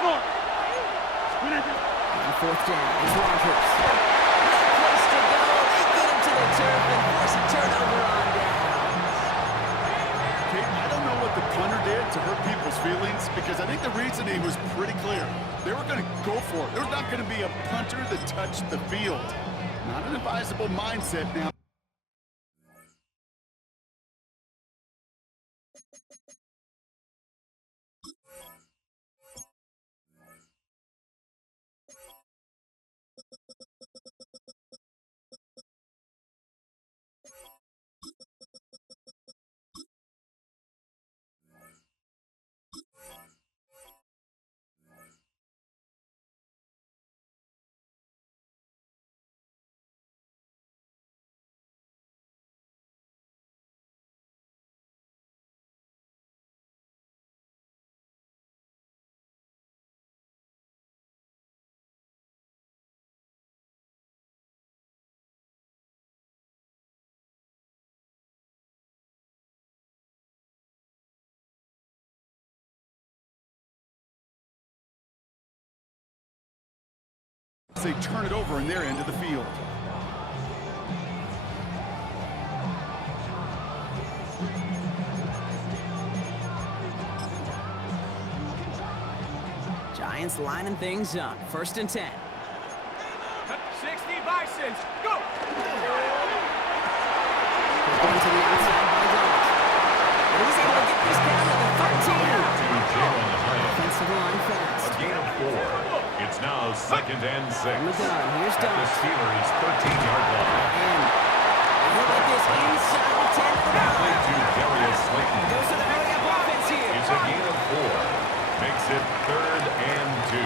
On fourth down, it's Rogers. No place to go. They get him to the turf and force a turnover on downs. Okay, I don't know what the punter did to hurt people's feelings because I think the reasoning was pretty clear. They were going to go for it. There's not going to be a punter that touched the field. Not an advisable mindset now. They turn it over in their end of the field. Giants lining things up. 1st and 10. 60 Bisons, go! Going to the outside by Gold. And he's able to get this down to the 13. Offensive line fast. A gain of 4. It's now 2nd and 6. Here's At the Doug. Steelers' 13-yard line. And look at this inside the 10. Halfway to Darius Slayton. Goes to the hurry-up offense here. It's a gain of 4. Makes it 3rd and 2.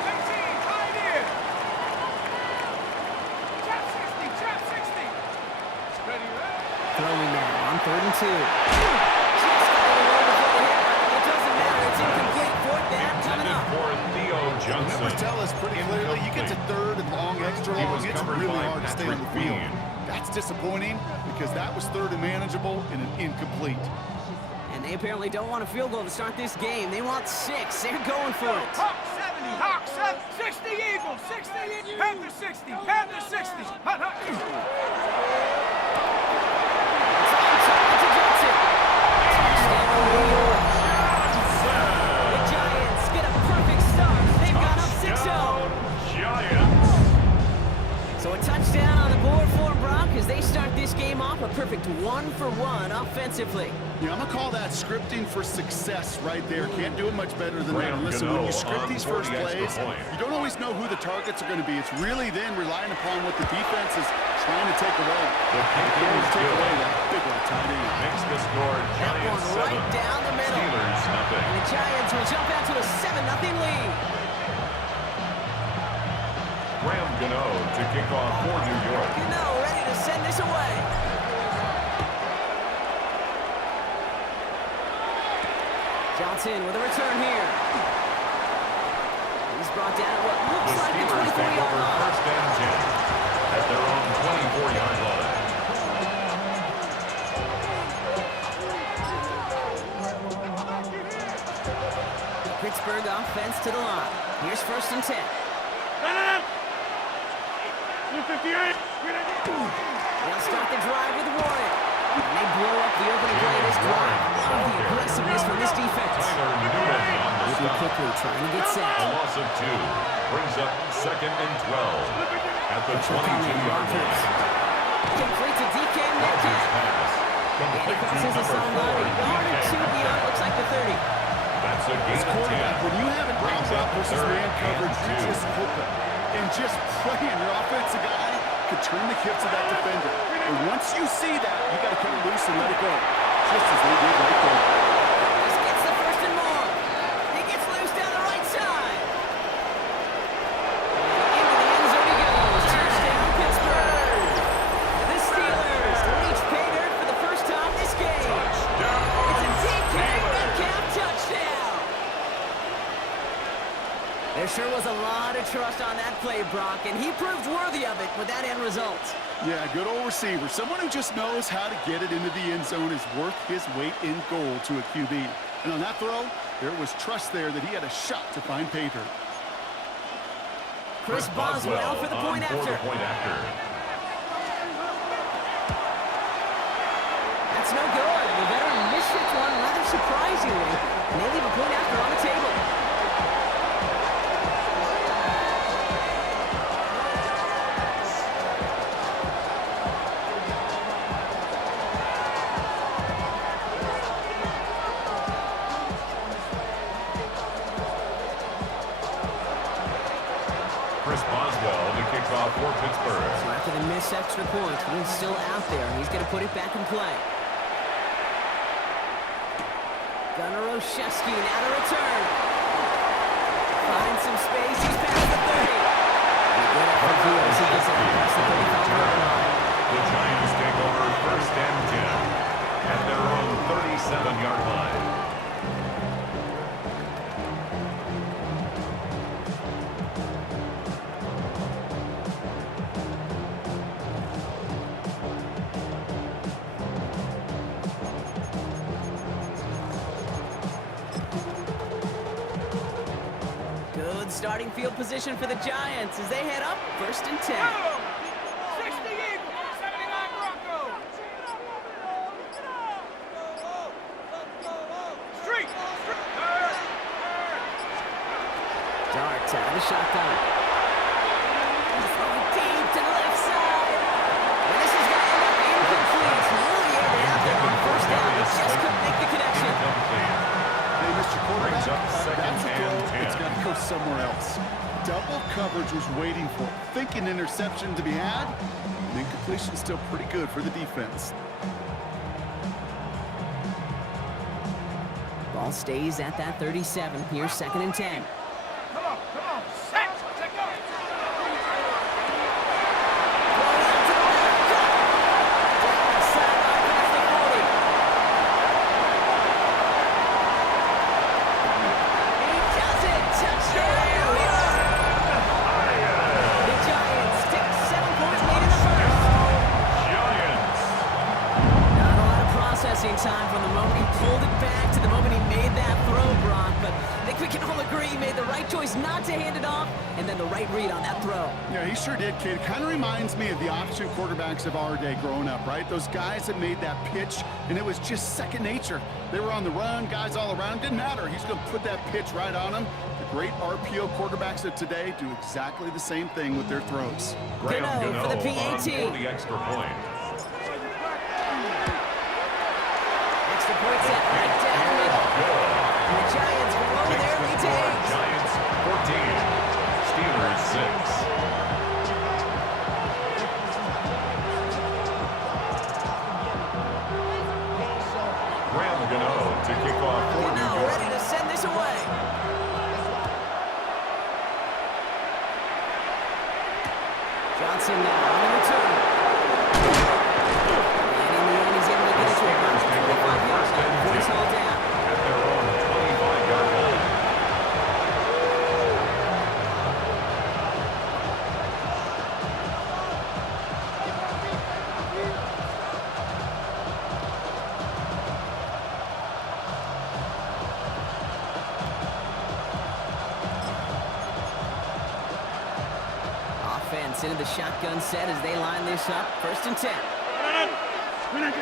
18, right in! Trap 60, trap 60! Ready, right? Throwing now on 3rd and 2. Just got it away before the hit. It doesn't matter. It's incomplete. 4th down coming Intended up. for Theo Johnson. Numbers tell us pretty clearly you get to 3rd and long, extra He long, was it's covered really by hard to stay on the Patrick field. Queen. That's disappointing because that was 3rd and manageable and an incomplete. And they apparently don't want a field goal to start this game. They want 6. They're going for it. Hawk 70, Hawk 70, 60 Eagles, 60 Eagles, Panther 60, Panther 60. Hut, hut. To Johnson. Touchdown, New York. The Giants get a perfect start. They've gone up 6-0. Giants. So a touchdown on the board for Brock as they start this game off a perfect 1-for-1 offensively. Yeah, I'm going to call that scripting for success right there. Can't do it much better than that. Graham And listen, when you Gano script on these for first the extra plays, point. you don't always know who the targets are going to be. It's really then relying upon what the defense is trying to take away. The kick They is take away good. that big one tight end. Makes the score That Giants one 7. right down the middle. Steelers nothing. And the Giants will jump out to a 7-0 lead. Graham Gano to kick off for New York. Ready to send this away. Johnson with a return here. He's brought down at what The looks like the Steelers take 24-yard over line. 1st and 10 at their own 24-yard line. Pittsburgh offense to the line. Here's 1st and 10. 258. They'll start the drive with Warren. And they blow up the opening play of this drive. Love the aggressiveness from this defense. Tyler Newton on the Moving stop. quickly, trying to get set. A loss of 2 brings up 2nd and 12 at the 22-yard line. Complete to DK Metcalf. Pass. And he Complete to passes to number 4, somebody. 1 or 2 DK. beyond. Looks like the 30. That's a gain of 10. Quarterback, when you have an Brings out up versus 3rd man and coverage, you 2. just hope it. And just playing your offensive guy could turn the hips of that defender. And once you see that, you got to cut it loose and let it go. Just as they did right there. This gets the 1st and more. He gets loose down the right side. And into the end zone he goes. Touchdown, Pittsburgh. The Steelers reach pay dirt for the first time this game. It's a DK Metcalf touchdown. There sure was a lot of trust on that play, Brock, and he proved worthy of it with that end result. Yeah, good old receiver. Someone who just knows how to get it into the end zone is worth his weight in gold to a QB. And on that throw, there was trust there that he had a shot to find pay dirt. Chris Boswell for the point after. That's no good. The veteran mishits one rather surprisingly. And they leave a point after on the table. Chris Boswell to kick off for Pittsburgh. So after the missed extra point, he's still out there. He's going to put it back in play. Gunnar Olszewski now to return. Finds some space. He's past the 30. Good effort here as he gets it across the 35-yard line. The Giants take over 1st and 10 at their own 37-yard line. Good starting field position for the Giants as they head up 1st and 10. 60 Eagles, 79 Broncos. Street. Darts out of the shotgun. He's throwing deep to the left side. And this is going to end up incomplete. Really aired it out there on 1st down, but just couldn't make the connection. Hey, Mr. Quarterback, Brings up 2nd that's a and throw. 10. It's got to go somewhere else. Double coverage was waiting for it. Thinking interception to be had. And incompletion still pretty good for the defense. Ball stays at that 37. Here's 2nd and 10. Come on. Set. Check go. Time from the moment he pulled it back to the moment he made that throw, Brock. But I think we can all agree he made the right choice not to hand it off, and then the right read on that throw. Yeah, he sure did, kid. Kind of reminds me of the option quarterbacks of our day growing up, right? Those guys that made that pitch, and it was just second nature. They were on the run, guys all around. Didn't matter. He's going to put that pitch right on them. The great RPO quarterbacks of today do exactly the same thing with their throws. Gano for the PAT. For the extra point. Extra point set right down the middle. And the Giants roll their lead to 8. Giants 14, Steelers 6. Graham Gano to kick off for New Gano York. ready to send this away. Johnson now on the return. And in the end, he's able to get it to about 45 yards line before he's hauled down. At their own 25-yard line. Offense into the shotgun set as they line this up. 1st and 10. Now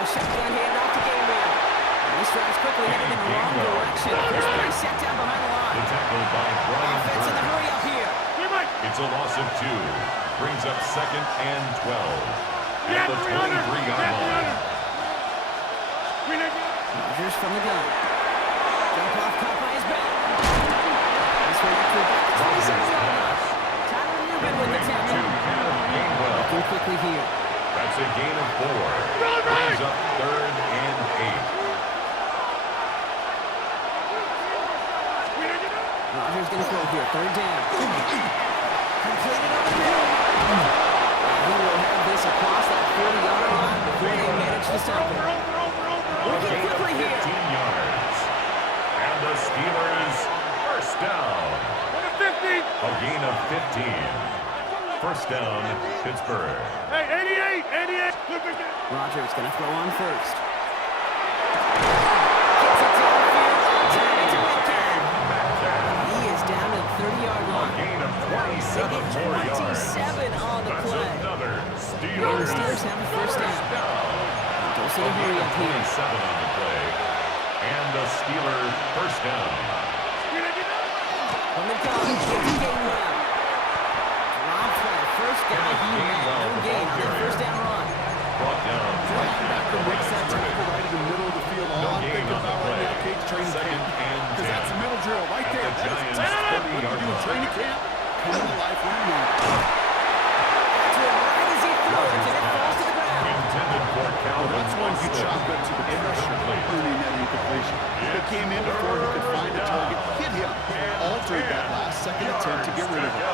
a shotgun handoff to Gabriel. And this drive's quickly headed in the wrong direction. First play set down behind the line. The tackle by Brian Offense in the Brown. hurry up here. It's a loss of 2. Brings up 2nd and 12. At the 23-yard line. Rodgers from the gun. Jump off caught by his back. This one up to about the 27-yard line. Tyler Newman with the tackle. Looking quickly here. That's a gain of 4. Brings up 3rd and 8. Rodgers going to throw here. 3rd down. Completed over the middle. And he will have this across that 40-yard line before they manage to stop him. Looking quickly here. 15 yards. And the Steelers first down. A gain of 15. First down, Pittsburgh. Hey, 88. Rodgers going to throw on first. They get 27 on the That's play. another The Steelers. Steelers have a first down. Don't see the hurry up here. 27 on the play. And the Steelers first down. From the gun, gets the game well. Dropped for the first down. He had no gain on that first down run. Brought down. Linebacker makes that tackle right in the middle of the field. No All I'm gain thinking on the about right play. now, Cade's training Second camp. and Because 10. that's a middle drill right At there. the That's Giants' what you 30-yard do in line. training camp. Come to life when you need. To him right as he throws it, and it falls to the ground. Intended for Calvin. That's when you chalk up to the pressure of earning that incompletion. They came in before he could find the target, hit him, altered that last second attempt to get rid of it.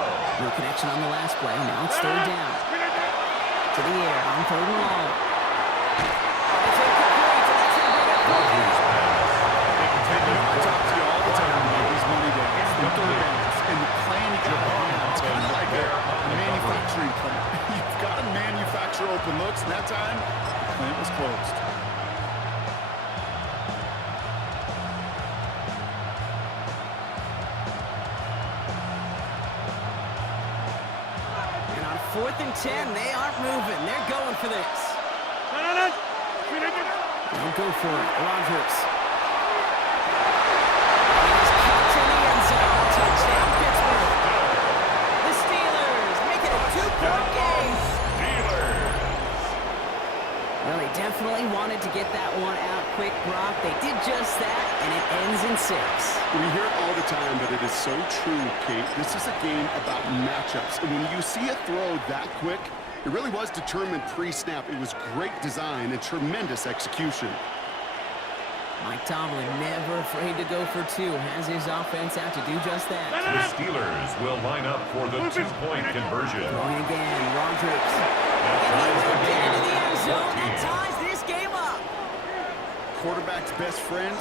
No connection on the last play. Now it's third down. To the air on third and long. It's incomplete, and that's going to bring up fourth down. I talk to you all the time about these money downs, the third downs, and the plan you got to have. It's kind of like a manufacturing plant. You've got to manufacture open looks, and that time, the plant was closed. And on 4th and 10, they aren't moving. They're going for this. Don't go for it. Rogers. He's kicked in the end zone. Touchdown, Pittsburgh. The Steelers make it a 2-point game. Well, they definitely wanted to get that one out quick, Brock. They did just that, and it ends in 6. We hear it all the time, but it is so true, Kate. This is a game about matchups. And when you see a throw that quick, it really was determined pre-snap. It was great design and tremendous execution. Mike Tomlin never afraid to go for 2. Has his offense out to do just that. The Steelers will line up for the 2-point conversion. Going again, Rogers. That And he ties the will get game into the end zone. That 14. ties this game up. Quarterback's best friend,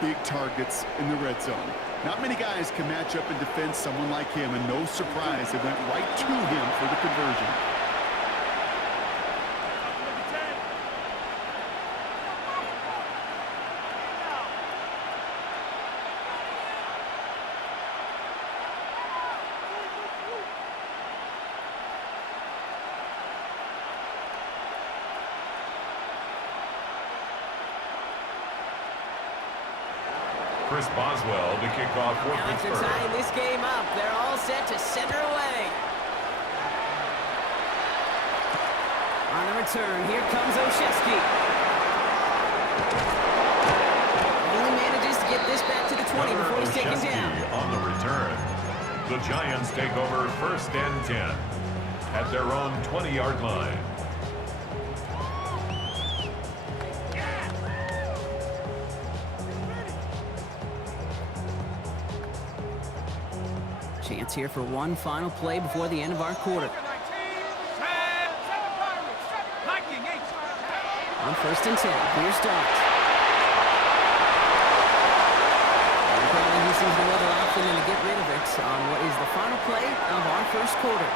big targets in the red zone. Not many guys can match up and defend someone like him, and no surprise, it went right to him for the conversion. Chris Boswell to kick off for Now after Pittsburgh. tying this game up, they're all set to center away. On the return, here comes Olszewski. Only manages to get this back to the 20 before he's taken down. On the return. The Giants take over 1st and 10 at their own 20-yard line. Chance here for one final play before the end of our quarter. On 1st and 10, here's Dart. And apparently he sees no other option than to get rid of it on what is the final play of our first quarter.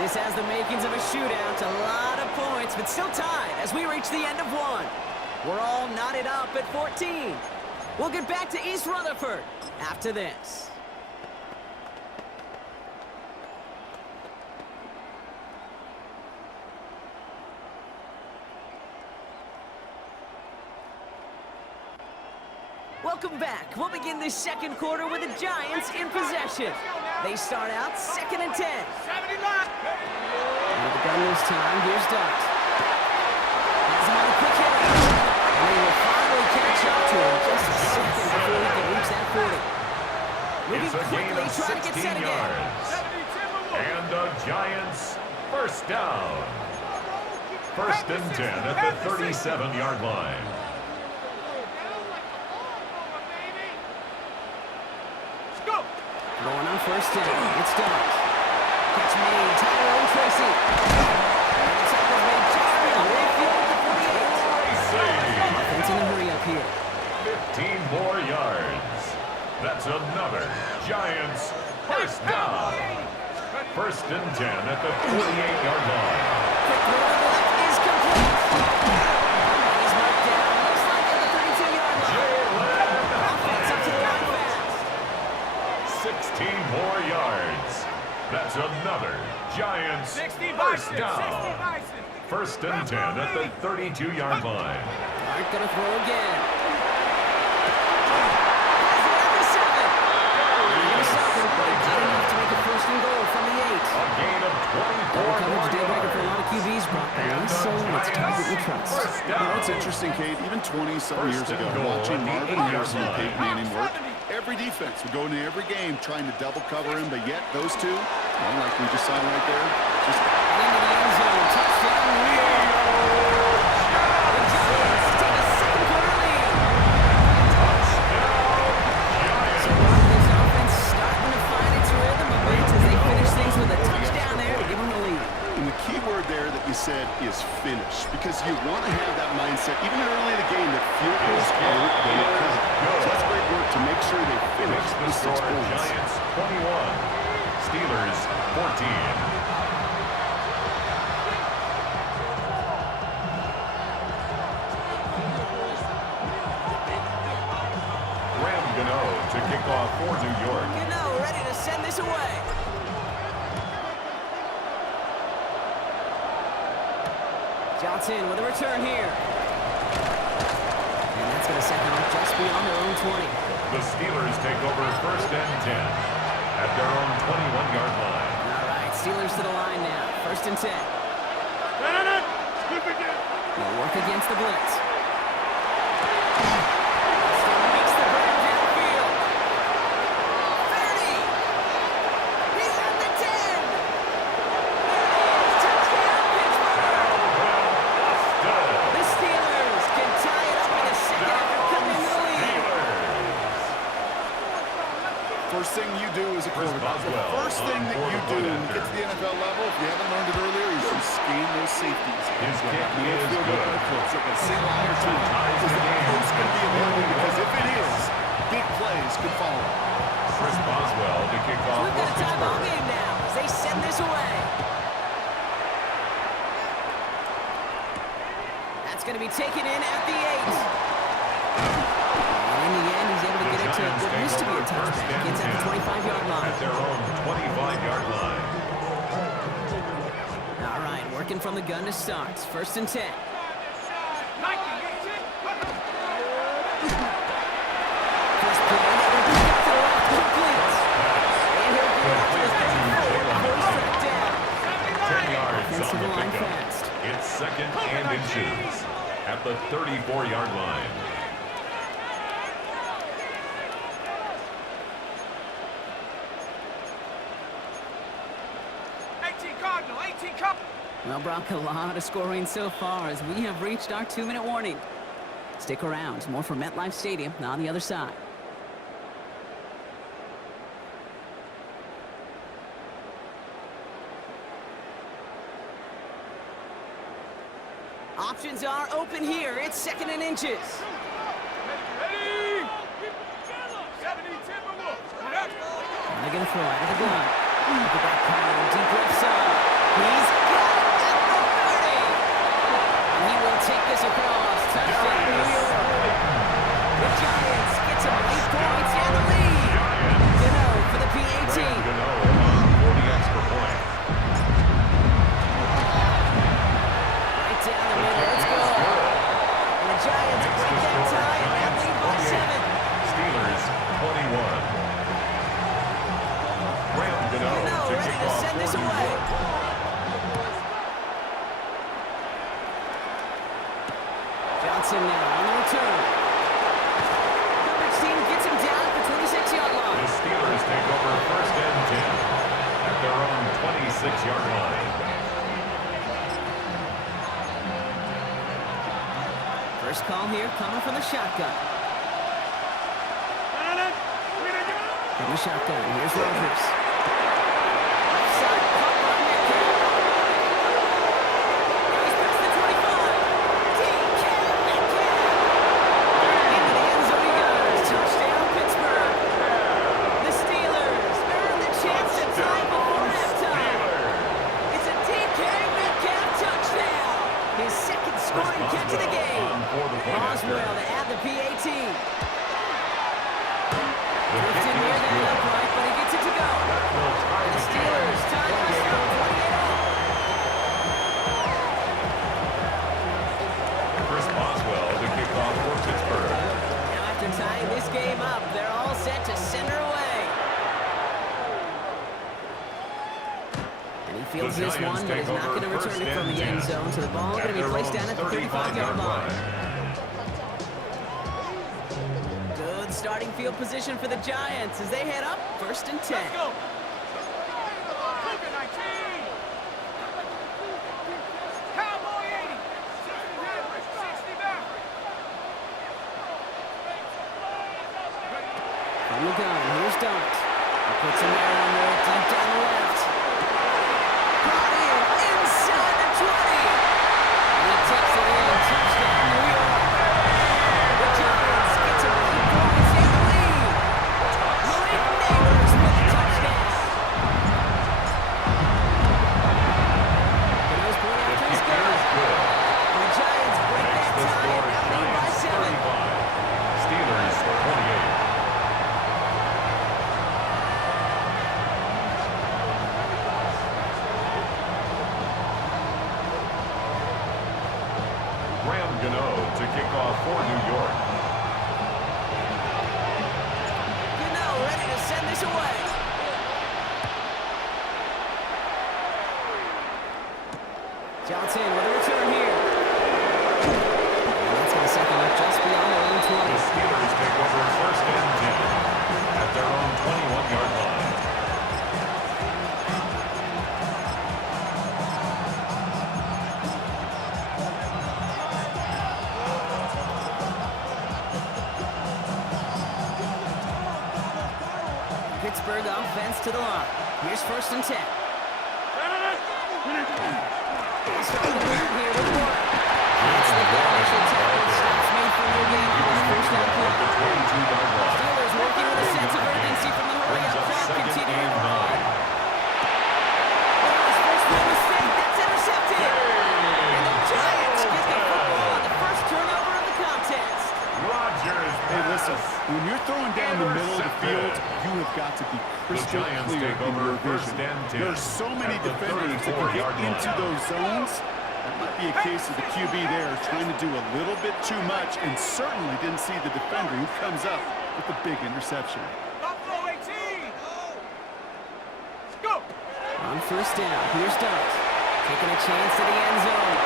This has the makings of a shootout, a lot of points, but still tied as we reach the end of one. We're all knotted up at 14. We'll get back to East Rutherford after this. Welcome back. We'll begin this second quarter with the Giants in possession. They start out 2nd and 10. With the gun this time, here's Dart. Has him on a quick hit. And they will finally catch up to him just a second before he can reach that 40. Moving It's a gain quickly, of trying to get 16 set again. yards. And the Giants first down. 1st and 10 at the 37-yard line. Going on 1st down, it's Dart. Catch made, Tyrone Tracy. And the tackle's made just beyond midfield at the 48. Offense in a hurry up here. 15 more yards. That's another Giants first down. 1st and 10 at the 48-yard line. Quick throw to the left is complete. And he's marked down, looks like at the 32-yard line. Offense up to the line fast. 16 more yards. First and 10 at the 32-yard line. Dart gonna throw again. Not enough to make a first and goal from the 8. A gain of 24 Coverage deal breaker for a lot of yards. QBs, Brock, but at least so it's target we trust. First You know, down. it's interesting, Kate. Even 20-some years First and ago, goal watching at the Marvin 8-yard Harrison and line. Peyton Manning work, every defense would go into every game trying to double cover him, but yet those two, well, like we just saw right there, just Into the end zone. Touchdown, Leo. The Giants take a second-quarter lead. So Brock, this offense starting to find its rhythm a bit as they finish things with a touchdown there to give them the lead. And the key word there that you said is finish, because you want to have that mindset, even early in the game, that field goals are going to count. So that's great work to make sure they finish Makes the with 6 score points. Giants 21, Steelers 14. To kick off for New York. You know, ready to send this away. Johnson with a return here. And that's going to set them up just beyond their own 20. The Steelers take over first and 10 at their own 21-yard line. All right, Steelers to the line now. First and 10. They'll work against the blitz. Makes the break downfield. 30. He's at the 10. Touchdown, Pittsburgh. The Steelers can tie it up in the second after coming to the lead. First thing you do as a quarterback, the Boswell first thing that you do when you get to the NFL level, if you haven't learned it earlier, is you scan those safeties. His kick You is feel good. the close. So a single line or two. Is the post going to be available? Because if it is, big plays could follow. Chris Boswell to kick off We've for got a timeout Pittsburgh. game now as they send this away. That's going to be taken in at the 8. And in the end, he's able to get it to Giants what take used to be a over first touchback. and Gets at the 10 25-yard line. at their own 25-yard line. All right, working from the gun to start. First and 10. First play, that will be out to the left, complete. And he'll get out to the 34. First down. 10 yards on Offensive the line pickup. fast. It's second and inches at the 34-yard line. Well, Brock, a lot of scoring so far as we have reached our 2-minute warning. Stick around. More from MetLife Stadium on the other side. Options are open here. It's second and inches. And they're going to throw out of the gun. Look at that corner, deep left side. He's got it at the 30. And he will take this across. Touchdown, New York. The Giants get some 8 points and the lead. Gano for the PAT. Gano on for the extra point. Right down the middle. Let's go. And the Giants break that tie and now lead by 7. Steelers 21. Gano to ready kick to off send this for New away. York. Johnson now on the return. Coverage team gets him down at the 26-yard The line. Steelers take over first and 10 at their own 26-yard line. First call here coming from the shotgun. From the shotgun, here's Rodgers. Offside, caught by Metcalf. He's past the 25. DK Metcalf. Into the end zone he goes. Touchdown, Pittsburgh. The Steelers earn the chance to tie before halftime. It's a DK Metcalf touchdown. His second scoring catch of the game. Boswell to add the PAT. Drifted near that upright, but he gets it to go. The Steelers tie this up 28 all. are tying this game up. They're all set to send her away. And he fields this one, but is not going to return it from the end zone. So the ball going to be placed down at the 35-yard line. Good starting field position for the Giants as they head up 1st and 10. Let's go. Cougar 19. Cowboy 80. 60 Maverick. 60 Maverick. From the gun, here's Dart. He puts him there on the deep down the left. Brought in inside the 20. And he takes it in. Touchdown, New York. The Giants get to 8 points in the lead. Malik Neighbors with the touchdown. The nose point after is good. And the Giants break that tie and now lead by 7. Steelers 28. To kick off for New York. Ready to send this away. Johnson with a return here. And that's going to set them up just beyond their own 20. The Steelers take over 1st and 10 at their own 21-yard line. Pittsburgh offense to the line. Here's 1st and 10. They'll start the move here with Warren. That's the good initial tackle. Stops me from the game on this 1st down play. Steelers working with a sense of urgency from the hurry-up crowd. Continuing to run. His first real mistake. That's intercepted. And the Giants get the football on the first turnover of the contest. Rodgers. Hey, listen, when you're throwing down the middle of the field, you have got to be crystal clear in your vision. There are so many defenders that can get into those zones. That might be a case of the QB there trying to do a little bit too much and certainly didn't see the defender who comes up with the big interception. Buffalo 18. Let's go. On 1st down, here's Dart. Taking a chance to the end zone.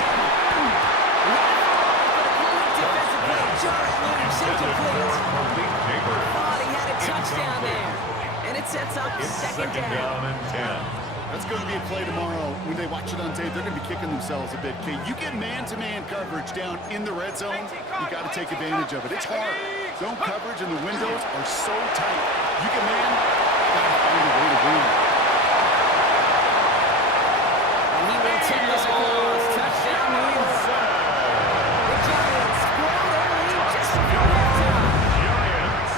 Defensive play, Jarrett Lewis incomplete. Thought he had a touchdown there. And it sets up second down. And 10. That's going to be a play tomorrow. When they watch it on tape, they're going to be kicking themselves a bit. Okay, you get man-to-man coverage down in the red zone, you got to take advantage of it. It's hard. Zone coverage and the windows are so tight. You get man, got to find a way to win. And he will take this across. Touchdown, New York. The Giants grow their lead just before halftime. Giants.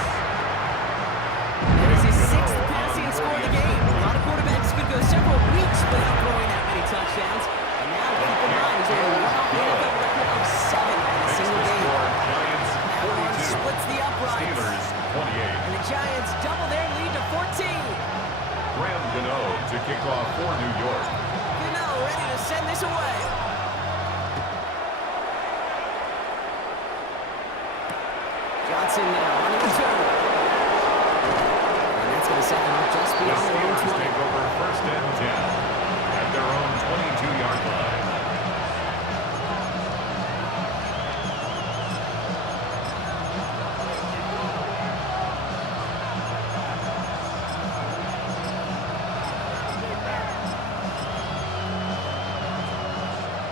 It is his 6th passing score of the game. A lot of quarterbacks could go several weeks without throwing that many touchdowns. And now, keep in mind, he's only one off the NFL record of 7 in a single game. Giants That one 42. splits the uprights. Steelers 28. And the Giants double their lead to 14. Graham Gano to kick off for New York. Ready to send this away. Johnson now on the return. And that's going to set them up just The beyond their own Steelers 20. take over 1st and 10 at their own 22-yard line.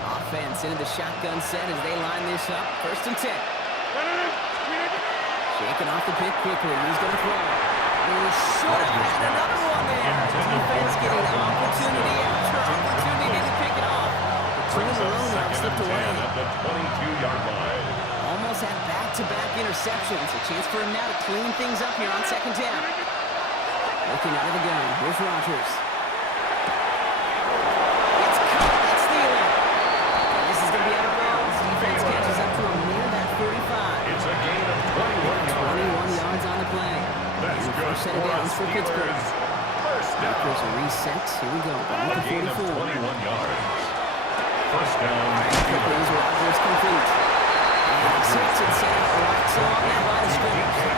Offense into the shotgun set as they line this up. 1st and 10. Shaking off the pick quickly. He's going to throw. And he should have had another one there. Defense getting opportunity after opportunity to pick it off. The two in a row now slipped away. At the 22-yard line. Almost had back-to-back interceptions. A chance for him now to clean things up here on 2nd down. Looking out of the gun. Here's Rodgers. It's caught. That's stealing. And this is going to be out of bounds. Defense catches up to him near that 35. It's a gain of 21 yards. 21 yards on the play. That's good First set of downs for Pittsburgh. First down. There's a reset. Here we go. Ball A at the gain of 44. 21 yards. First down. Quickly as Rodgers complete. And he sets it set up right along that line of scrimmage.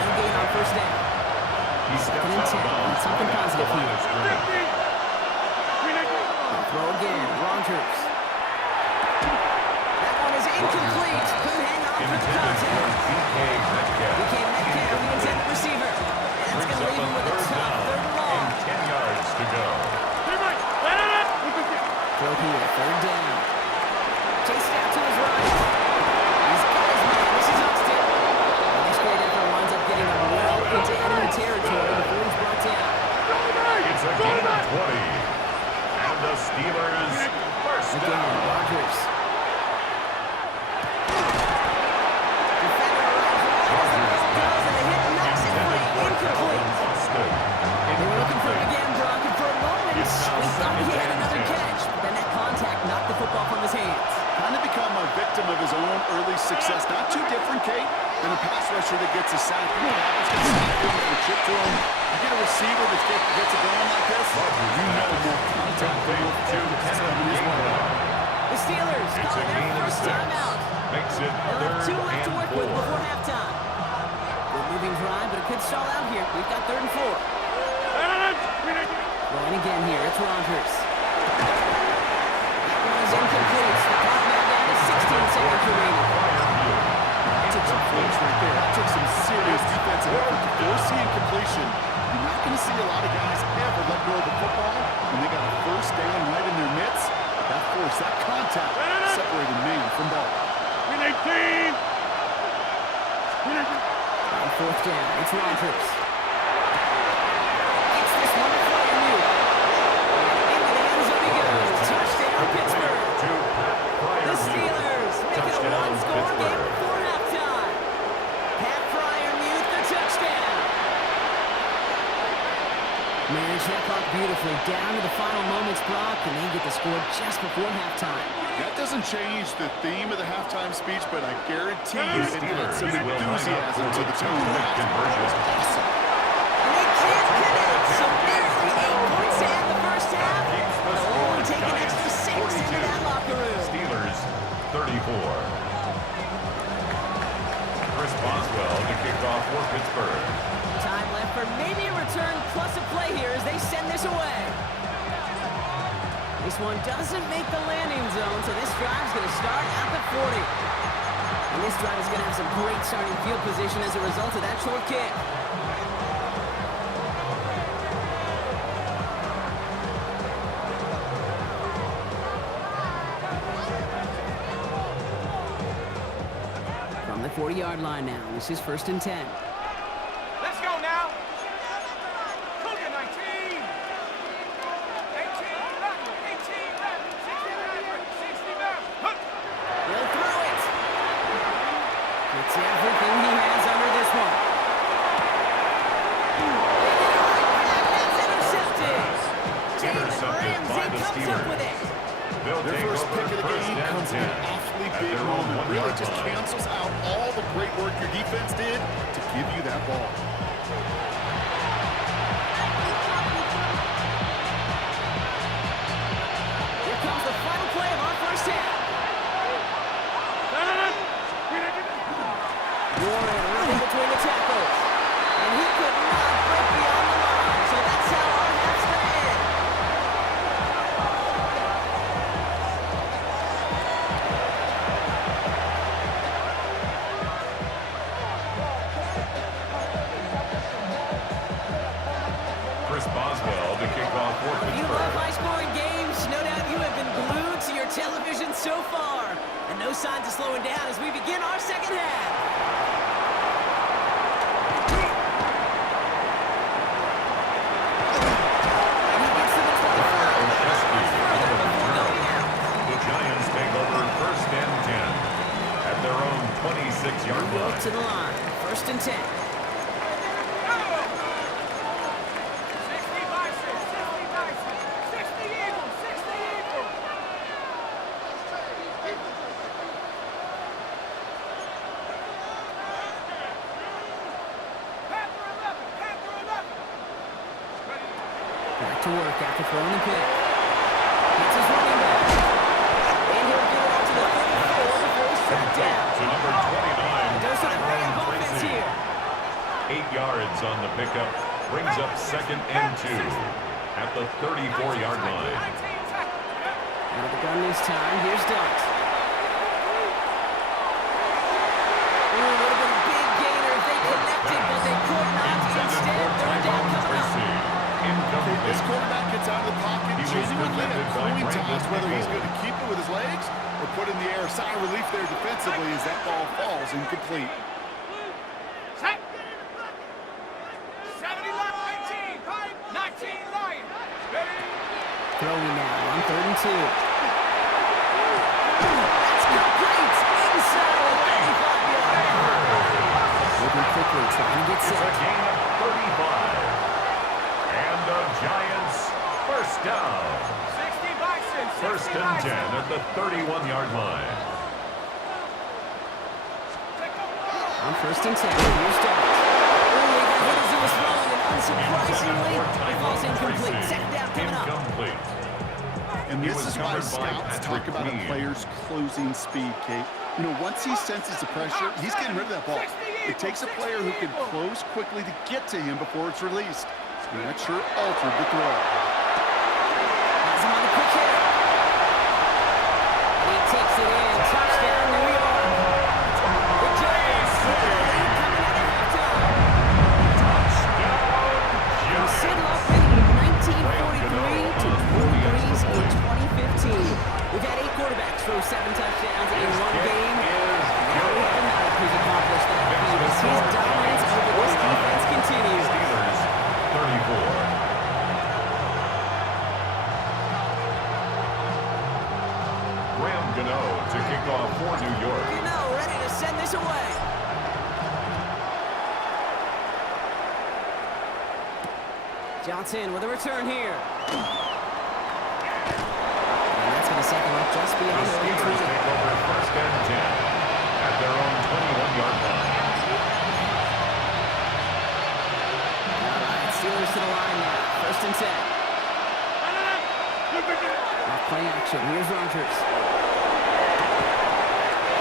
Metcalf, the intended receiver. And that's going to leave him with a tough third and long. And 10 yards to go. Throw here, third down. Chased out to his right. He's got his man. This is Austin. And this great effort winds up getting him well into enemy territory before he's brought down. It's a gain of 20. And the Steelers first Again, down. Rodgers. They were looking for it again, Brock, and for a moment, we thought he had another catch. But then that contact knocked the football from his hands. Kind of become a victim of his own early success. Not too different, Kate, than a pass rusher that gets a sack. You know what happens? Gets sacked him, get a chip to him. You get a receiver that gets it going like this, you know more contact than more is coming his way. The Steelers call it their first timeout. Makes it They'll have 2 left to work with 4. before halftime. Good moving drive, but it could stall out here. We've got 3rd and 4. Going again here, it's Rodgers. That one is incomplete. The clock now down to 16 seconds remaining. That took some force right there. That took some serious defensive effort to force the incompletion. You're not going to see a lot of guys ever let go of the football when they got a first down right in their midst. That force, that contact separated man from ball. On 4th down, it's Rodgers. It's this one to Fryermuth. Into the end zone he goes. Touchdown, Pittsburgh. The Steelers make it a one-score game before halftime. Pat Fryermuth, the touchdown. Managed that clock beautifully down to the final moments, Brock, and they get the score just before halftime. That doesn't change the theme of the halftime speech, but I guarantee you it adds some enthusiasm to the tune. That's awesome. And they can't connect, so nearly 8 points to end the first half. They'll only take an extra 6 into that locker room. Steelers 34. Chris Boswell to kick off for Pittsburgh. Time left for maybe a return plus a play here as they send this away. This one doesn't make the landing zone, so this drive's going to start at the 40. And this drive is going to have some great starting field position as a result of that short kick. From the 40-yard line now, this is 1st and 10. Let's go now. Cougar 19. 18, 18, 60, He'll throw it. It's everything he has under this one. That's intercepted. Jalen Ramsey comes up with it. Their first pick of the game comes in an awfully big moment. Really just cancels out all the great work your defense did to give you that ball. Here comes the final play of our first half. Warren running between the tackles. And he could not break beyond the line. So that's how our half's going to end. Chris Boswell to kick off for If you love Pittsburgh. high-scoring games, no doubt you have been glued to your television so far. And no signs of slowing down as we begin our second half. And he gets to the 25. Further before going out. The Giants take over 1st and 10 at their own 26-yard Go line. to the line. 1st and 10. 60 Eagles, 60 Eagles. Panther 11, Panther 11. Back to work after throwing the pick. It's his running back. And he'll get it out to the 34 before he's tracked down. To number 29, Those are the Tyrone big offense Tracy. here. 8 yards on the pickup. Brings up 2nd and 2 at the 34-yard line. 19 tackles. Out of the gun this time. Here's Dot. Ooh, would have been a big were put in the air. Sigh of relief there defensively as that ball falls incomplete. Set. 70 Lions. 19 Lions. Ready? Throwing now on 3rd and 2. That's complete. Inside the 35-yard. Moving quickly, trying to get It's set. a gain of 35. And the Giants first down. 60 Bison. 60 First and 10 at the 31-yard line. On 1st and 10, here's Dart. Early got hit as he was throwing, and unsurprisingly, it falls incomplete. Second down coming up. Incomplete. And He this was is why covered by scouts talk Patrick about a Queen. player's closing speed, Kate. You know, once he senses the pressure, he's getting rid of that ball. It takes a player who can close quickly to get to him before it's released. And that sure altered the throw. Has him on the quick hit. And he takes it in. Touchdown, New York. The Giants with the lead coming out of halftime. From Sid Luck winning in 1943 to Drew Brees in 2015. We've had 8 quarterbacks throw 7 touchdowns in one game. Now we have another who's accomplished that feat as his dominance over this defense continues. Steelers 34. Graham Gano to kick off for New York. You know, ready to send this away. Johnson with a return here. And that's going to set them up just The beyond their own Steelers 20. take over first and 10 at their own 21-yard line. All right, Steelers to the line now. 1st and 10. Off play action. Here's Rodgers.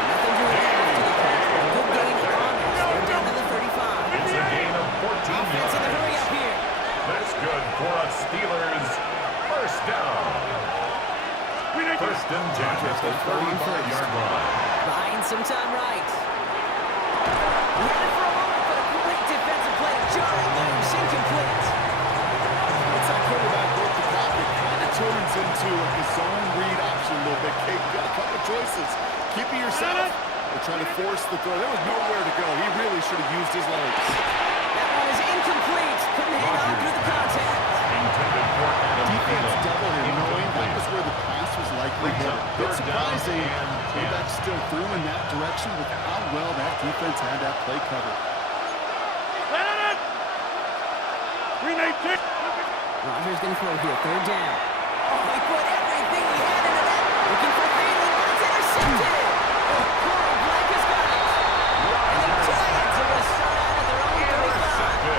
Nothing to it after the catch. A good gain on this. They're down to the 35. It's a gain of 14 Offense in the hurry yards. up here. That's good for a Steelers first down. First and 10 at the 35-yard line. Buying some time right. He had it for a moment, but a great defensive play. Jarring loose, incomplete. Once that quarterback broke the pocket, kind of turns into like a zone read option a little bit. Kate, you got a couple choices. Keep it yourself or try to force the throw. There was nowhere to go. He really should have used his legs. That one is incomplete. Couldn't hang on through the contact. Intended for Adam Defense Thielen. doubled him, knowing that was where the pass was likely headed. It's surprising quarterback still threw in that direction with how well that defense had that play covered. Rodgers going to throw here. 3rd down. Oh, he put everything he had into that. Looking for Thielen, but it's intercepted. Oh, Corey Black has got it. And the Giants are going to start out at their own 35.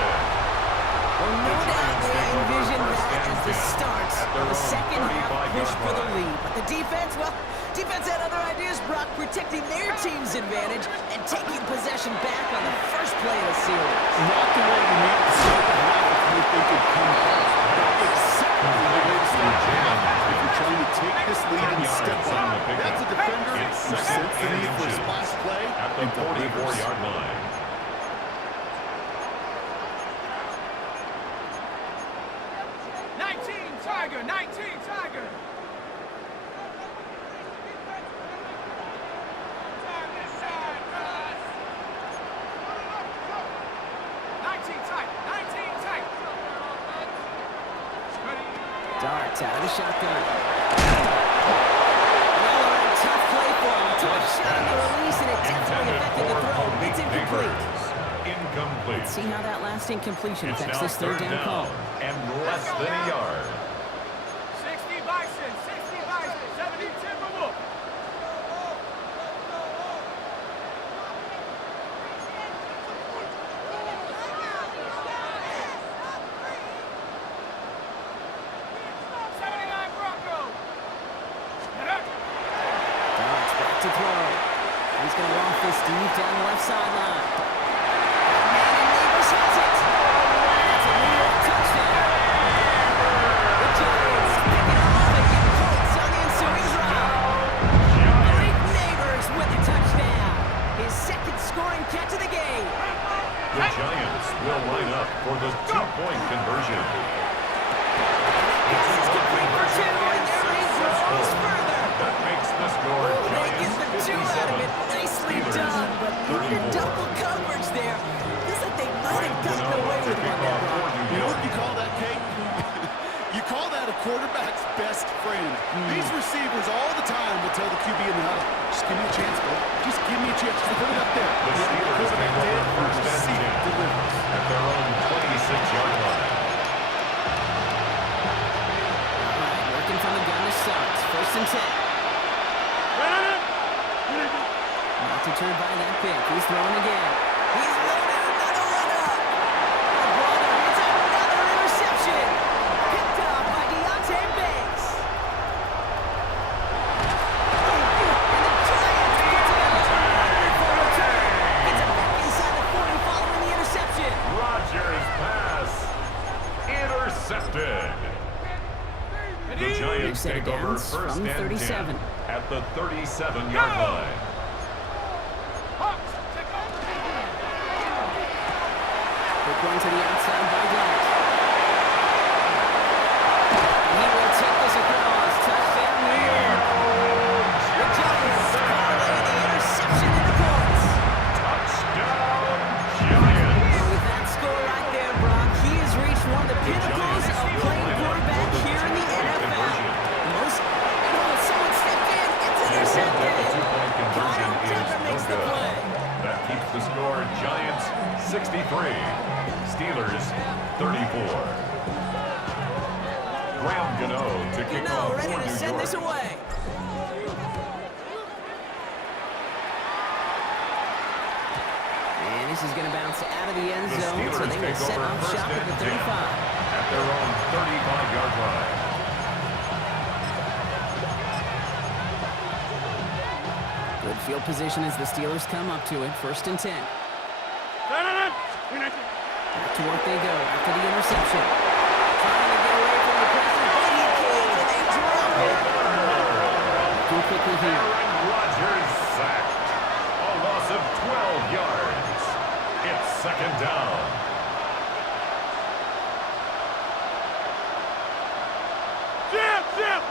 Well, no doubt they envisioned that as the start of a second half push for the lead. But the defense, well, defense had other ideas, Brock, protecting their team's advantage and taking possession back on the first play of the series. Not the way you need to start the half if you think it come back. Exactly the way to start the half if you're trying to take this lead and step up. That's a defender who senses the need for a splash play At the and delivers. 44-yard line. Tiger, 19 Tiger. Darts out of the shotgun. Well, a tough play for him. A tough shot on the release, and it definitely affected the throw. It's incomplete. Incomplete. Let's see how that last incompletion It's affects now this 3rd down call. and less than a yard. 60 Bison, 70 Timberwolf. Darts back to throw. He's going to loft this deep down the left sideline. Madden Neighbors has it. That's a New York touchdown. The Giants pick it off and get points on the ensuing drive. Mike Neighbors with the touchdown. His 2nd scoring catch of the game. The Giants will line up for the 2-point conversion. This is complete for 2, and their lead grows further. That makes this score They get Giants the two out of it. 57. Nicely Steelers done, but needed 34. double coverage there. Looks like they might have gotten away To with kick one there, off for Brock. New You know York. what you call that, Kate? You call that a quarterback's best friend. These receivers all the time will tell the QB in the huddle, just give me a chance, bro. Just give me a chance. Just put it up there. The Steelers take over first and 10 delivers. at their own 26-yard line. All right, working from the gun to Suggs. First and 10. Not deterred by that pick. He's throwing again. He's loaded another one up. Oh, brother, it's another interception. Picked up by Deontay Banks. And the Giants get to the line for a return. Gets it back inside the 40 following the interception. Rodgers' pass intercepted. The Giants Set of take over downs first from and 37. 10 at the 37-yard line. Quick one to the outside by White. He will take this across. Touchdown, New York. The Giants parlay the interception into points. Touchdown, Giants. And with that score right there, Brock, he has reached one of the pinnacles of playing quarterback here in the NFL. Most, someone stepped in. It's intercepted. The two-point conversion Kyle Tucker is no makes the good. play. That keeps the score Giants 63, Steelers 34. Graham Gano to kick off Ready for to New send York. this away. And this is going to bounce out of the end The zone, so Steelers they will take set over up first shop at and the 10 35. at their own 35-yard line. Good field position as the Steelers come up to it. First and 10. Back to work they go after the interception. Trying to get away from the pressure, but he can't, and they drop it. Too quickly here. Aaron Rodgers sacked. A loss of 12 yards. It's second down. Jim!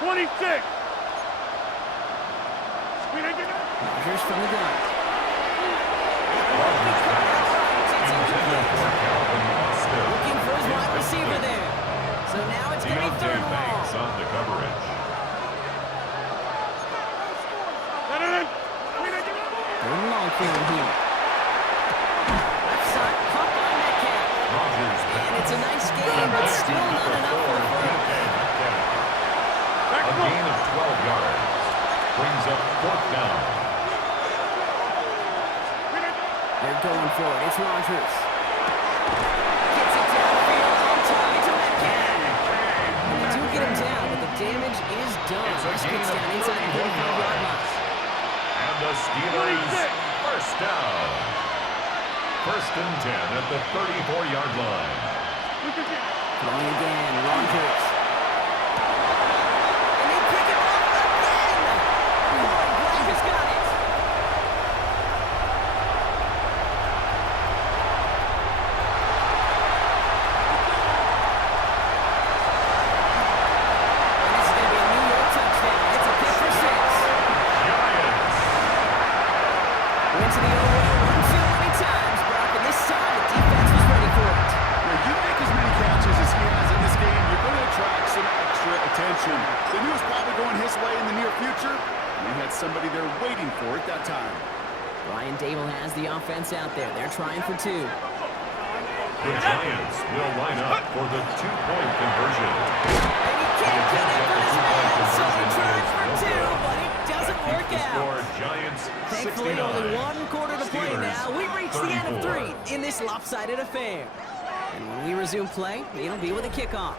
26! Rodgers from the gun. Rodgers' pass intended for Calvin Austin. Looking for his wide receiver there. So now it's going to be third Deontay and Banks long. on the coverage. Third and long for him here. Left side, caught by Metcalf. Rodgers' And it's a nice game, but still not enough for the first. A gain of 12 yards brings up fourth down. They're going for it. It's Rodgers. Gets it downfield on target to Metcalf. And they do get him down, but the damage is done. It's a This gain gets of down inside the 41 35-yard line. And the Steelers first down. First and 10 at the 34-yard line. Throwing again, Rodgers. And they pick him off again. Boy, Black has got it. And this is going to be a New York touchdown. It's a pick for 6. Giants. Went to the overall run too many times, Brock, and this time the defense was ready for it. When you make as many catches as he has in this game, you're going to attract some extra attention. They knew it was probably going his way in the near future, and they had somebody there waiting for it that time. Brian Dable has the offense out there. They're trying for 2. The Giants will line up for the two-point conversion. And he can't get it for his man, so he tries for 2, but it doesn't That work keeps the score out. Giants Thankfully, 69. only one quarter to play Steelers, now. We've reached the end of 34. 3 in this lopsided affair. And when we resume play, it'll be with a kickoff.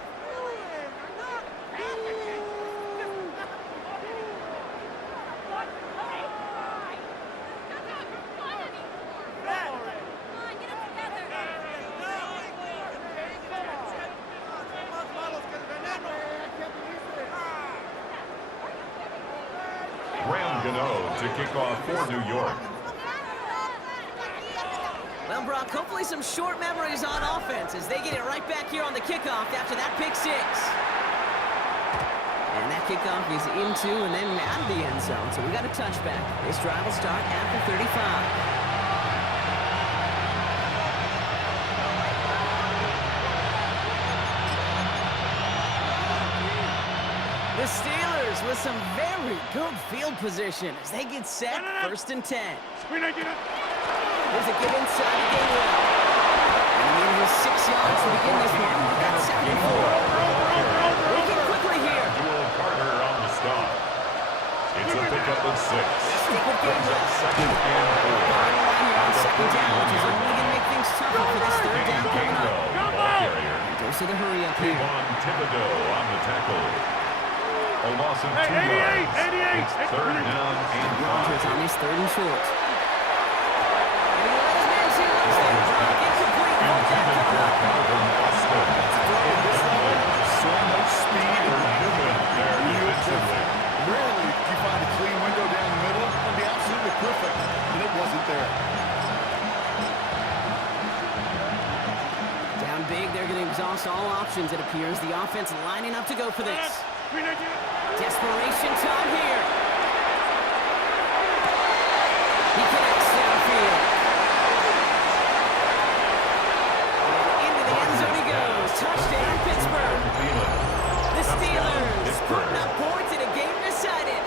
Graham Gano to kick off for New York. Well, Brock, hopefully some short memories on offense as they get it right back here on the kickoff after that pick 6. And that kickoff is into and then out of the end zone. So we got a touchback. This drive will start after 35. The Steelers with some very good field position as they get set, 1st and 10. There's a give inside the game well. And it was 6 yards to begin this one. We got 2nd and 4. Working quickly here. Dual Carter on the stop. It's a pickup of 6. Stick with game well. 2nd and 4. Bottom line here on 2nd down, which is only going to make things tougher for this 3rd down coming up. Goes to the hurry up here. Kayvon Thibodeau on the tackle. A loss of 2 yards. It's 3rd down and 5. On his 3rd and short. And he let his man see what's there. Incomplete. Intended for Calvin Austin. So much speed and movement there defensively. Rarely do you find a clean window down the middle. It'd be absolutely perfect, and it wasn't there. Down big, they're going to exhaust all options, it appears. The offense lining up to go for this. Desperation time here. He connects downfield. And into the end zone he goes. Touchdown, Pittsburgh. The Steelers putting up points in a game decided.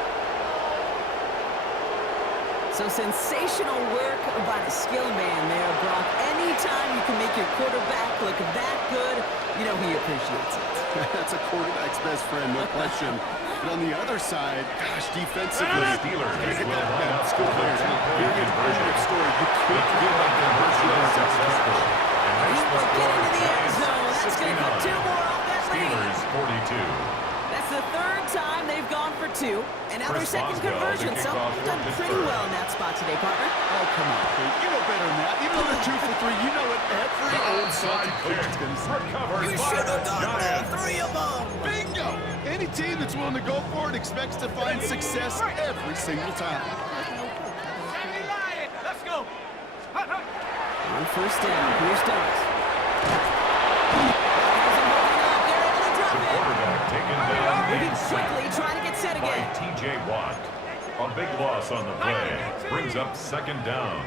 So sensational work by the skill man there, Brock. Anytime you can make your quarterback look that good, you know he appreciates it. That's a quarterback's best friend, no question. But on the other side, gosh, defensively, Steelers will line that up skill for the player. two-point Very conversion. good story. You The can't two-point conversion is successful. And He that's the will get score. into the end zone. That's going to put 2 69. more off that lead. Steelers 42. That's the 3rd time they've gone for 2. And now their Chris 2nd Boswell, conversion. the So kickoff they've for done pretty Pittsburgh. well in that spot today, partner. Oh, come on, Kate. You know better than that. Even though they're 2 for 3, you know what every old Celtic coach is going to say. Recovered You by should the have done all Giants. 3 of them. Bingo! Any team that's willing to go for it expects to find success every single time. Let's go. On 1st down, here's Douglas. Quarterback taken down Moving inside quickly, trying to get set by again. T.J. Watt. A big loss on the play. Brings up 2nd down.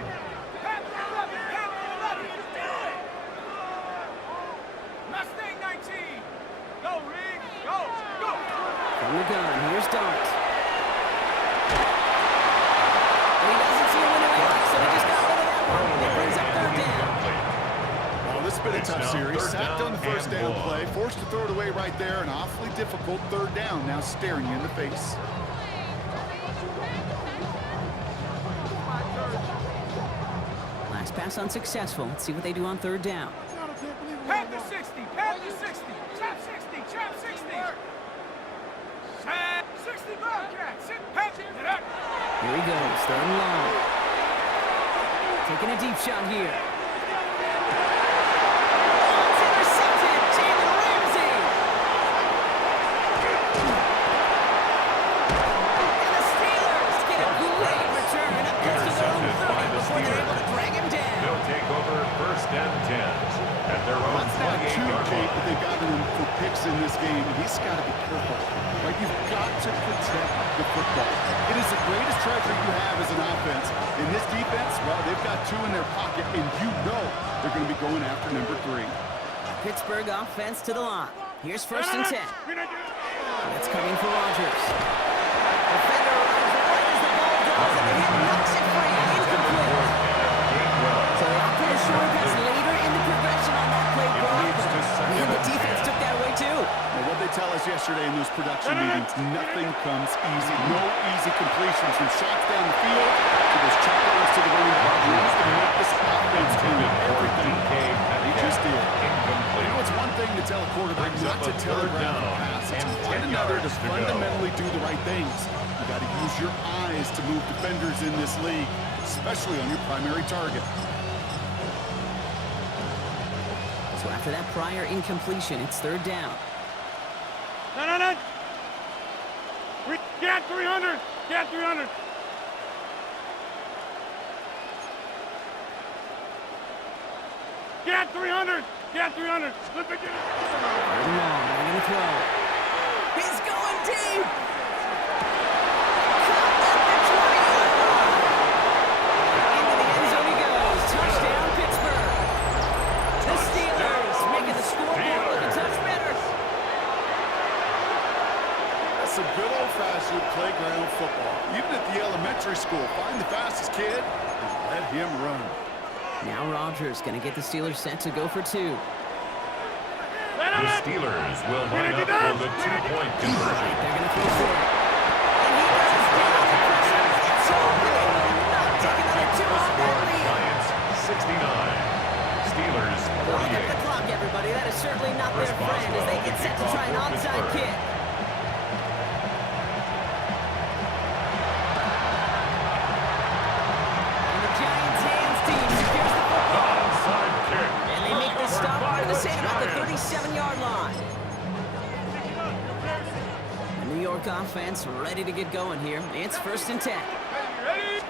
Mustang 19. Go, Reed. Go. Go. From the gun, here's Dart. And he doesn't see a winner yet, so he just got rid of that one. It brings up 3rd down. Well, this has been a It's tough now series. 3rd Sacked down on the 1st and down 1. play. Forced to throw it away right there. An awfully difficult 3rd down now staring you in the face. Last pass unsuccessful. Let's see what they do on 3rd down. Panther 60. Panther 60. Trap 60. Trap 60. Trap 60 Bobcat. Sit Panther. Here he goes, 3rd and long. Taking a deep shot here. It's intercepted. Jalen Ramsey. And the Steelers get a great return up close to their own 30 before they're able to drag him down. They'll take over 1st and 10 at their own That's not 28-yard Kate, line. but they've gotten him for picks in this game, and he's got to be careful. Right? You've got to protect the football. It is the greatest treasure you have as an offense. In this defense, well, they've got 2 in their pocket, and you know they're going to be going after number 3. Pittsburgh offense to the line. Here's 1st and 10. That's coming for Rodgers. Defender runs right as the ball drops, and the hit knocks it free. Incomplete. So they opted a short pass later in the progression on that play, Brock. Man, the defense took that away too. Well, what they tell us yesterday in those production meetings, nothing comes easy. No easy completions from shots down the field to those checkdowns to the running back. Who's going to make this offense do everything? They just did. You know, it's one thing to tell a quarterback not to telegraph a pass. It's quite another to fundamentally do the right things. You got to use your eyes to move defenders in this league, especially on your primary target. So after that prior incompletion, it's 3rd down. No. Get 300. Get 300. Get 300. Get 300. Let's begin it. 3rd and long, they're going to throw. He's going deep. Caught at the 20-yard line. Into the end zone he goes. Touchdown, Pittsburgh. The Steelers making the scoreboard look a touch better. That's some good old-fashioned playground football. Even at the elementary school, find the fastest kid and let him run. Now Rodgers going to get the Steelers set to go for two. The Steelers will line up for the two-point conversion. They're going to throw for it. And he goes down the pressure. It's over. They will not take another two on that lead. Giants 69. Steelers Lock up 48. the clock, everybody. That is certainly not their friend as they get set to try an onside kick. And the Giants' hands team secures the football. Onside kick. And they make the stop for the same at the 37-yard line. The New York offense ready to get going here. It's 1st and 10. Ready?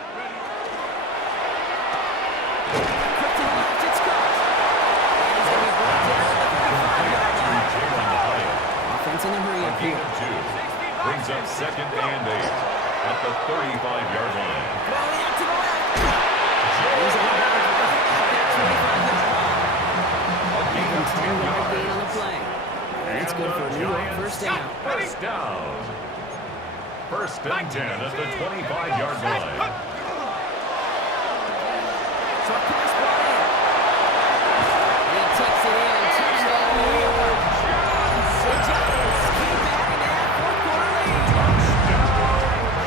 Quick to the left, it's caught. And he's going to be brought down at the 35-yard line. Offense in the hurry up here. Two. Brings up 2nd and 8 at the 35-yard line. Throwing out to the left. He's on the right at that 25-yard line. A 10-yard gain on the play. And it's good for a New York first down. First down. 1st and 10 at the 25-yard line. Short pass brought in. And he takes it in. Touchdown, New York. The Giants keep adding to that fourth-quarter lead.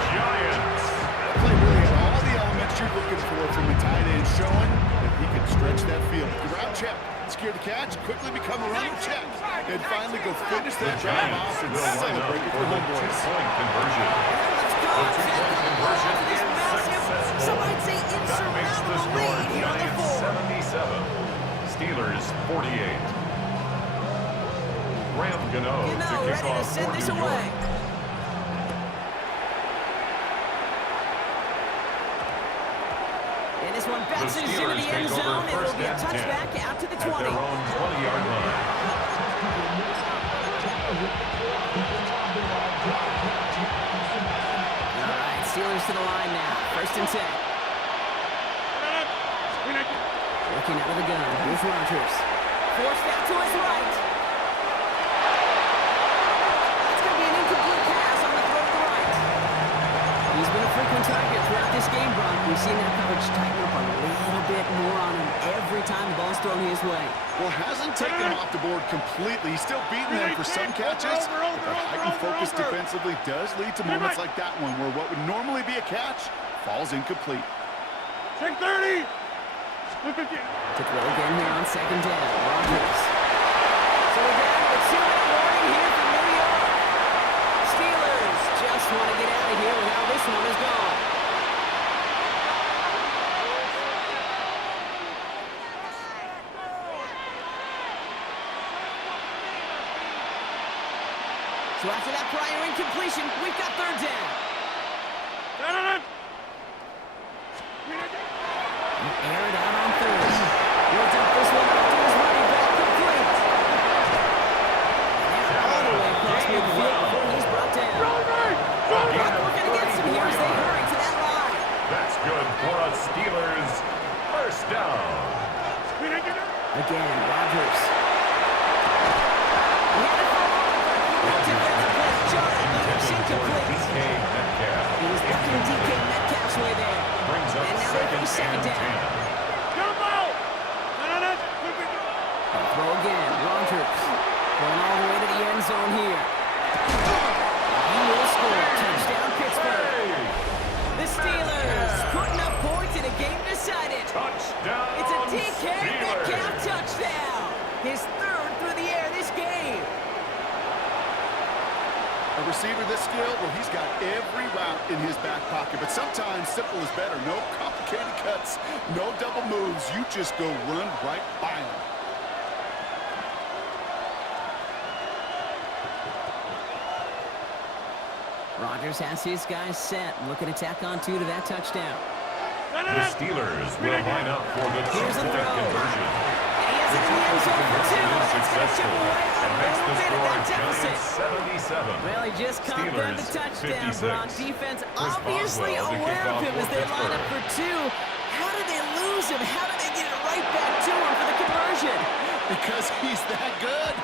Giants. That play really had all the elements you're looking for from a tight end, showing that he can stretch that field. The route check, secure the catch, quickly become a runner check, and finally go finish that drive off and Will line up celebrate with for the the homeboys. two-point conversion. Let's go. The two-point conversion is successful. Some might say That makes the insurmountable score lead here on the Giants fourth. 77. Steelers 48. Graham Gano You to know, kick ready to off send for this New away. York. And this one The bounces into Steelers the end take zone. over It will 1st be a and 10 touchback out to the at 20. their own 20-yard line. All right, Steelers to the line now. 1st and 10. Working out of the gun. Here's Rodgers. Forced out to his right. It's going to be an incomplete pass on the throw to the right. He's been a frequent target throughout this game, Bron. We've seen that coverage tighten up a little bit more on him every time the ball's thrown his way. Well, hasn't taken him off the board completely. He's still beating them for some catches. But that heightened focus defensively does lead to moments like that one, where what would normally be a catch falls incomplete. Check 30. To throw again here on 2nd down. Rodgers. So we're down to a 2-minute warning here for New York. Steelers just want to get out of here with how this one is gone. So after that prior incompletion, we've got 3rd down. Air it out on 3rd. He'll dump this one off to his running back, complete. And they're all the way across midfield before he's brought down. Clock working against him here as they hurry to that line. That's good for a Steelers first down. Again, Rodgers. He had it for a defensive play. Jarring, but it's incomplete. DK Metcalf. He was looking DK Metcalf's way there. Brings up And now they're 2nd second and down. 10. Throw again, Rodgers. Going all the way to the end zone here. He will score. Touchdown, Pittsburgh. The Steelers putting up points in a game decided. Touchdown. It's a DK Steelers. Metcalf touchdown. His 3rd through the air this game. A receiver this skilled, well, he's got every route in his back pocket. But sometimes simple is better. No complicated cuts, no double moves. You just go run right by him. Rodgers has his guys set. Looking to tack on 2 to that touchdown. The Steelers will line up for the Here's a two-point throw. conversion. And he has it in the end zone for two. Is That's going to chip successful away a and makes the little bit of score that deficit. Giants 77. Well, he just caught them the Steelers, touchdown, 56. Brock. Defense Chris obviously Boswell to aware kick of off him for as they line up for Pittsburgh. two. How did they lose him? How did they get it right back to him for the conversion? Because he's that good.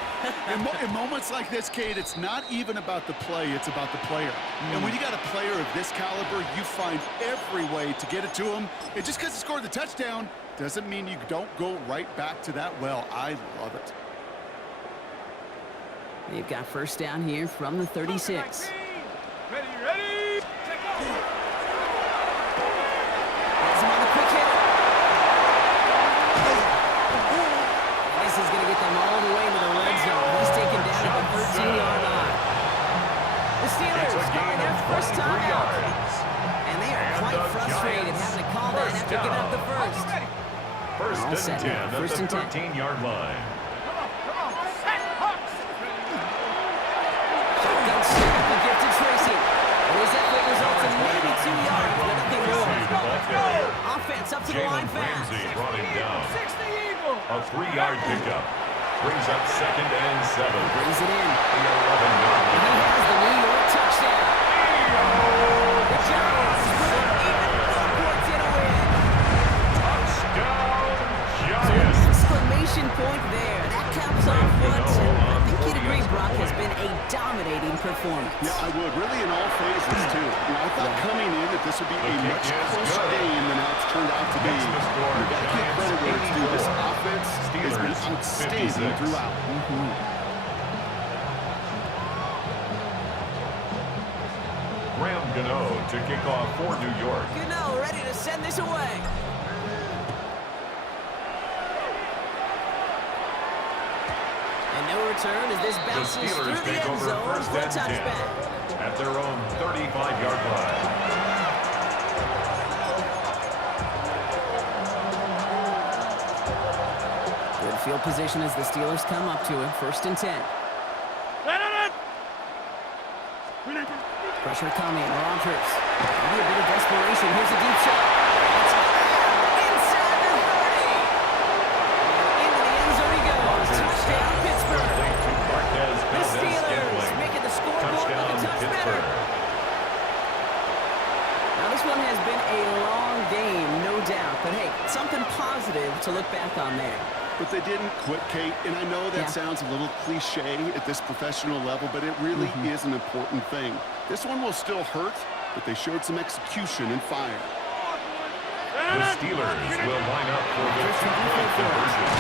In moments like this, Kate, it's not even about the play, it's about the player. And when you got a player of this caliber, you find every way to get it to him. And just because he scored the touchdown doesn't mean you don't go right back to that well. I love it. They've got first down here from the 36. Ready, ready, take off. Has him on the quick hitter. This is going to get them all the way to the red zone. He's taken down at the 13-yard line. The Steelers calling their first time out. And they are quite frustrated having to call that after giving up the first. First All set and 10 now. at First the and 10. 13-yard line. Come on, set, Hawks. Shotgun snap and give to Tracy. And his effort results in maybe 2 yards, but nothing more. Offense up to the line Jalen fast. Ramsey brought him down. 60 Eagle. A 3-yard pickup. Brings up second and 7. Brings it in. The 11-yard And he line. has the New York touchdown. The Giants put even more points in a win. Touchdown, So an Giants. exclamation point there. That caps off what, I think you'd agree, Brock, has been a dominating performance. Yeah, I would. Really in all phases, too. You know, I thought coming in that this would be a kick much is closer good. game than how it's turned out to be. Makes the score You got to give credit where it's due. This offense has been Steelers, outstanding 56. throughout. Graham Gano to kick off for New York. You know, ready to send this away. And no return as this The bounces Steelers through the take end over zone first for a and 10 touchback. at their own 35-yard line. Good field position as the Steelers come up to it. First and 10. Pressure coming. Rodgers. Maybe a bit of desperation. Here's a deep shot. It's inside the 30. And into the end zone he goes. Touchdown, Pittsburgh. The Steelers making the scoreboard look a touch better. Now this one has been a long game, no doubt. But hey, something positive to look back on there. But they didn't quit, Kate, and I know that sounds a little cliche at this professional level, but it really is an important thing. This one will still hurt, but they showed some execution and fire. The Steelers will line up for the two-point conversion.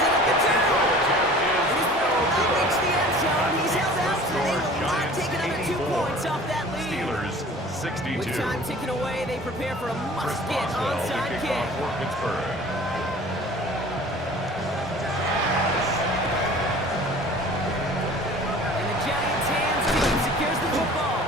Set up the two. Throw attempt is He's no not reached the good. end zone. He's held out, so they will not Giants take another 2 84. points off that lead. Steelers 62. With time ticking away, they prepare for a Chris must-get Boswell to onside kick kick. off for Pittsburgh. And the Giants' hands team secures the football.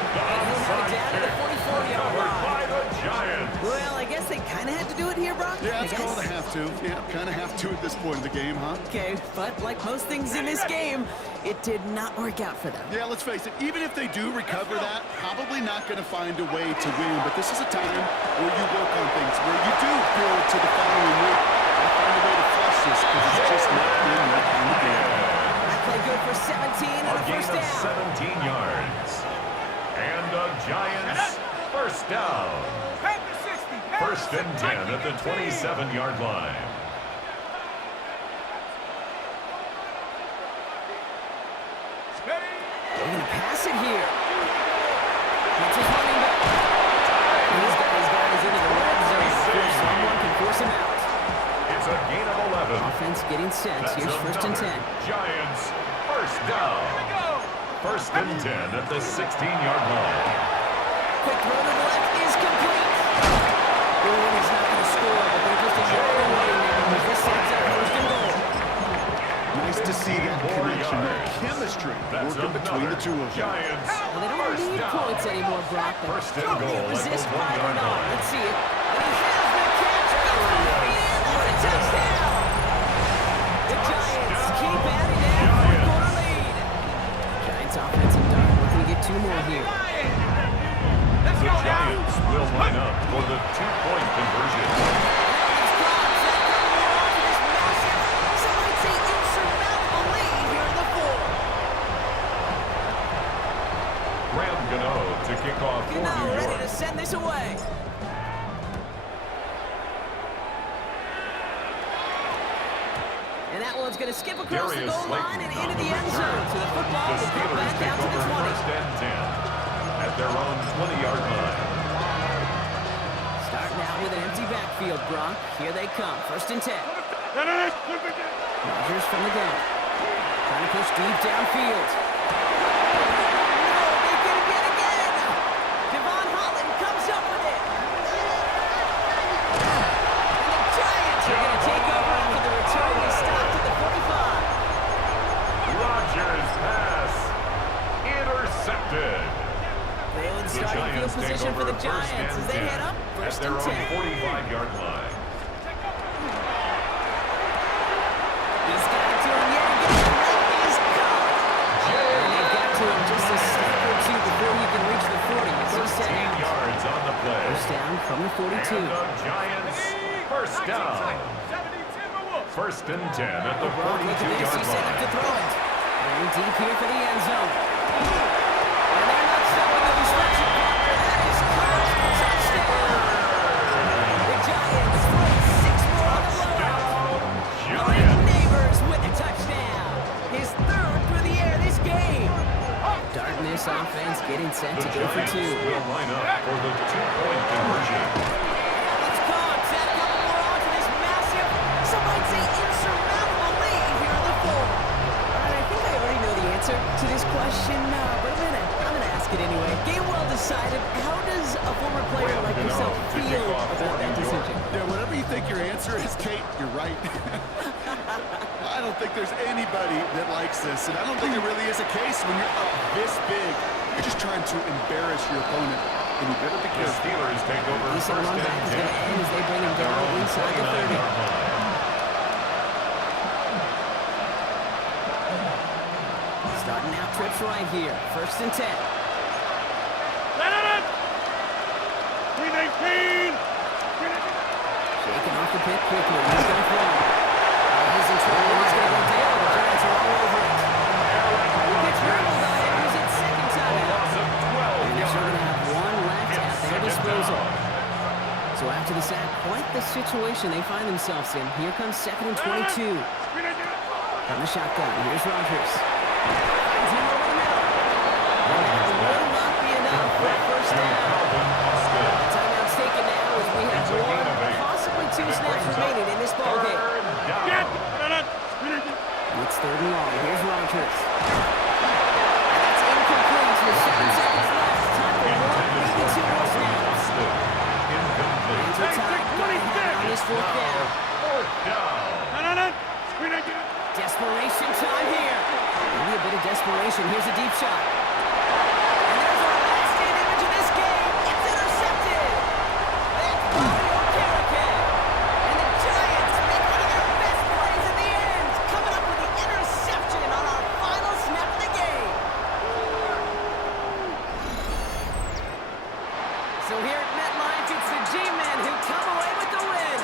The And he'll have onside it down to the kick 44-yard recovered line. by the Giants. Well, I guess they kind of had to do it here, Brock. Yeah, I it's guess. called a have to. Yeah, kind of have to at this point in the game, huh? Okay, but like most things in this game, it did not work out for them. Yeah, let's face it, even if they do recover that, probably not going to find a way to win. But this is a time where you work on things, where you do build to the following week. And find a way to flush this because it's just not been that kind of game. That play good for 17 and A a gain first of down. 17 yards. And the Giants first down. Panther 60. First and 10 at the 27-yard line. Ready. They're going to pass it here. That's his running back. And he's got his guys into the red zone before someone can force him out. It's a gain of 11. Offense getting set. That's Here's first and 10. Giants first down. Go. First and 10 at the 16-yard line. Quick throw to the left is complete. Boone is not going to score, but they're just a yard away now as this sets up first and goal. Nice to see that 4 connection, that yards. chemistry That's working between another the two of them. Giants Well, they don't first need down. points anymore, Brock. But First and can goal they at resist the right or 1-yard not? line. Let's see it. And he has the catch. For a touchdown. The Giants keep adding that fourth-quarter lead. Giants offensive dart. Looking to get 2 more here. The Giants will line up for the two-point conversion. It's caught. Set coming off of this massive kickoff for Now New ready York. to send this away. And that one's going to skip across the Darius goal line and into the end return. zone. So the football The will come Steelers back take down to the over 20. first and 10 at their own 20-yard line. Starting out with an empty backfield, Gronk. Here they come. First and 10. Rodgers from the gun. Trying to push deep downfield. No, they get it again. Devon Holland comes up with it. And the Giants are going to take over after the return. They stopped at the 45. Rodgers pass intercepted. Bailey The starting field Giants take position for over the first Giants and as they 10 head up. at First their and own 10. 45-yard line. He's got it to him yet again. He's caught. And they've got to him just a step or two before he can reach the 40. As he said, 13 yards on the play. first down from the 42. And the Giants first down. First and 10 at the Look at this. 42-yard He's set up to line. throw it. Going deep here for the end zone. And they're not stopping the destruction partner. That is caught. Touchdown. The Giants throw 6 more on the blowout. Ryan Neighbors with a touchdown. His third through the air this game. Darkness offense getting set The to go for Giants 2. will line up for the two-point conversion. Let's go. Set a couple more on to this massive, some might say insurmountable lead here in the fourth. All right, I think I already know the answer to this question, but I'm gonna ask it anyway. Game well decided. How does a former player like yourself feel about that decision? Yeah, whatever you think your answer is, Kate, you're right. I don't think there's anybody that likes this, and I don't think there really is a case when you're up this big. You're just trying to embarrass your opponent, and you better be The careful. Steelers take over Decent first run and back is 10 going to end as they bring him at their down own inside the 30. 29-yard line. Starting out trips right here. First and 10. Shaking off the pit quickly. He's going to throw. He's in trouble. He's going to go down. The Giants are all over it. It's dribbled on it. He's at second time out. Loss of 12 And they're going to yards. have one left It's at their second disposal. down. So after the sack, quite the situation they find themselves in. Here comes second and 22. From the shotgun, here's Rodgers. Finds him over the middle. And that will not be enough for a first down. Timeout's taken now as we have one, possibly 2 snaps remaining in this ballgame. It's third and long. Here's Rodgers. And that's incomplete with 7 seconds left. Time for one, maybe 2 more snaps. Hands are tied. Going ahead on this fourth down. Desperation time here. Maybe a bit of desperation. Here's a deep shot. And there's our last stand image of this game. It's intercepted. That's Mario Carrican. And the Giants make one of their best plays in the end, coming up with the interception on our final snap of the game. So here at MetLife, it's the G-Men who come away with the win.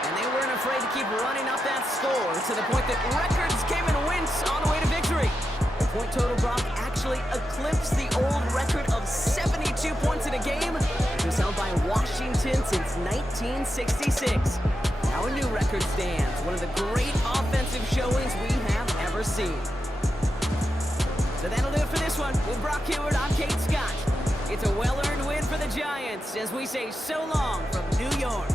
And they weren't afraid to keep running up that score to the point that records came in wins on the way to victory. The point total, Brock, actually eclipsed the old record of 72 points in a game. It was held by Washington since 1966. Now a new record stands, one of the great offensive showings we have ever seen. So that'll do it for this one. With Brock Hayward, I'm Kate Scott. It's a well-earned win for the Giants as we say so long from New York.